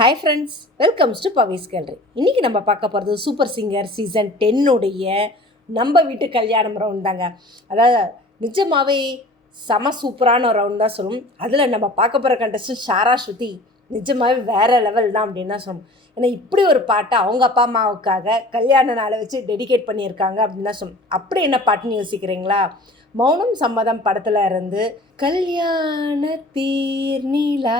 Hi friends, welcomes to Pavi's gallery. இன்றைக்கி நம்ம பார்க்க போகிறது சூப்பர் சிங்கர் சீசன் 10 நம்ம வீட்டு கல்யாணம் ரவுண்ட் தாங்க. அதாவது நிஜமாகவே செம சூப்பரான ரவுண்ட் தான் சொல்லணும். அதில் நம்ம பார்க்க போகிற கண்டஸ்டன்ட் ஷாரா ஸ்ருதி நிஜமாகவே வேறு லெவல் தான் அப்படின்னு தான் சொல்லணும். ஏன்னா இப்படி ஒரு பாட்டை அவங்க அப்பா அம்மாவுக்காக கல்யாண நாளை வச்சு டெடிகேட் பண்ணியிருக்காங்க அப்படின்னு தான் சொல்லணும். அப்படி என்ன பாட்டுன்னு யோசிக்கிறீங்களா? மௌனம் சம்மதம் படத்தில் இருந்து கல்யாண தீர்நிலா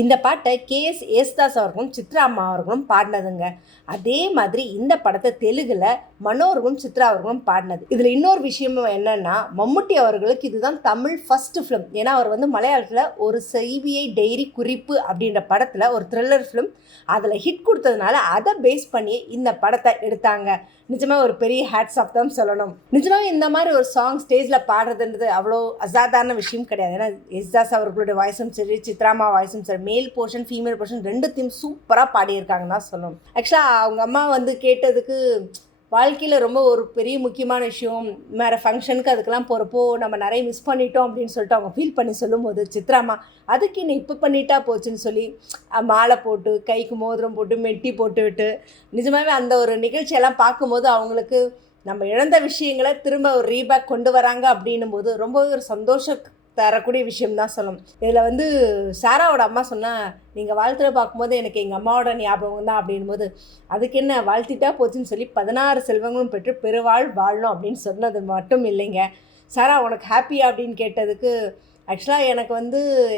இந்த பாட்டை கேஎஸ் ஏசுதாஸ் அவர்களும் சித்ரா அம்மா அவர்களும் பாடினதுங்க. அதே மாதிரி இந்த படத்தை தெலுங்குல மனோர்களும் சித்ரா அவர்களும் பாடினது. இதில் இன்னொரு விஷயமும் என்னன்னா, மம்முட்டி அவர்களுக்கு இதுதான் தமிழ் ஃபர்ஸ்ட் ஃபிலிம். ஏன்னா அவர் மலையாளத்தில் ஒரு சிபிஐ டைரி குறிப்பு அப்படின்ற படத்தில் ஒரு த்ரில்லர் ஃபிலிம் அதில் ஹிட் கொடுத்ததுனால அதை பேஸ் பண்ணி இந்த படத்தை எடுத்தாங்க. நிஜமாக ஒரு பெரிய ஹேட்ஸ் ஆஃப் தான் சொல்லணும். நிஜமாக இந்த மாதிரி ஒரு சாங் ஸ்டேஜில் பாடுறதுன்றது அவ்வளோ அசாதாரண விஷயம் கிடையாது. ஏன்னா எஸ்தாஸ் அவர்களுடைய வாய்ஸும் சரி, சித்ராமா வாய்ஸும் சரி, மேல் போர்ஷன் ஃபீமேல் போர்ஷன் ரெண்டுத்தையும் சூப்பராக பாடியிருக்காங்கன்னு தான் சொல்லணும். ஆக்சுவலாக அவங்க அம்மா கேட்டதுக்கு வாழ்க்கையில் ரொம்ப ஒரு பெரிய முக்கியமான விஷயம், வேறு ஃபங்க்ஷனுக்கு அதுக்கெல்லாம் போகிறப்போ நம்ம நிறைய மிஸ் பண்ணிட்டோம் அப்படின்னு சொல்லிட்டு அவங்க ஃபீல் பண்ணி சொல்லும்போது சித்ராமா அதுக்கு என்ன இப்போ பண்ணிட்டா போச்சுன்னு சொல்லி மாலை போட்டு கைக்கு மோதிரம் போட்டு மெட்டி போட்டு விட்டு நிஜமாகவே அந்த ஒரு நிகழ்ச்சியெல்லாம் பார்க்கும்போது அவங்களுக்கு நம்ம இழந்த விஷயங்களை திரும்ப ஒரு ரீபேக் கொண்டு வராங்க அப்படின்னும் போது ரொம்பவே ஒரு சந்தோஷம் தரக்கூடிய விஷயம் தான் சொல்லணும். இதில் சாராவோட அம்மா சொன்னால், நீங்கள் வாழ்த்துல பார்க்கும்போது எனக்கு எங்கள் அம்மாவோட ஞாபகம் தான் அப்படின்போது அதுக்கு என்ன வாழ்த்திட்டா போச்சுன்னு சொல்லி 16 செல்வங்களும் பெற்று பெருவாழ் வாழணும் அப்படின்னு சொன்னது மட்டும் இல்லைங்க. சாரா உனக்கு ஹாப்பியா அப்படின்னு கேட்டதுக்கு ஆக்சுவலாக எனக்கு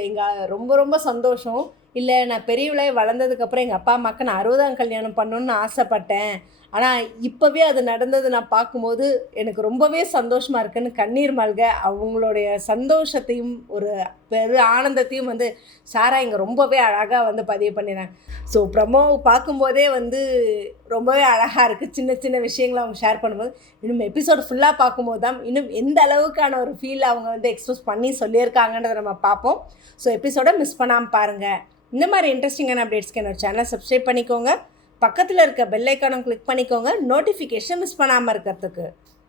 எங்கள் ரொம்ப ரொம்ப சந்தோஷம். இல்லை, நான் பெரியவளாய் வளர்ந்ததுக்கப்புறம் எங்கள் அப்பா அம்மாவுக்கு நான் 60ஆம் கல்யாணம் பண்ணணுன்னு ஆசைப்பட்டேன். ஆனால் இப்போவே அது நடந்தது நான் பார்க்கும்போது எனக்கு ரொம்பவே சந்தோஷமாக இருக்குன்னு கண்ணீர் மல்க அவங்களுடைய சந்தோஷத்தையும் ஒரு பெரு ஆனந்தத்தையும் சாரா இங்கே ரொம்பவே அழகாக பதிவு பண்ணினாங்க. ஸோ ப்ரமோ பார்க்கும்போதே ரொம்பவே அழகாக இருக்குது. சின்ன சின்ன விஷயங்களை அவங்க ஷேர் பண்ணும்போது இன்னும் எபிசோடு ஃபுல்லாக பார்க்கும்போது தான் இன்னும் எந்த அளவுக்கான ஒரு ஃபீல் அவங்க எக்ஸ்பிரஸ் பண்ணி சொல்லியிருக்காங்கன்றதை நம்ம பார்ப்போம். ஸோ எபிசோடை மிஸ் பண்ணாமல் பாருங்கள். இந்த மாதிரி இன்ட்ரெஸ்டிங்கான அப்டேட்ஸ்க்கு என்னோட சேனலை சப்ஸ்கிரைப் பண்ணிக்கோங்க. பக்கத்தில் இருக்க பெல் ஐக்கானும் கிளிக் பண்ணிக்கோங்க, நோட்டிஃபிகேஷன் மிஸ் பண்ணாமல் இருக்கிறதுக்கு.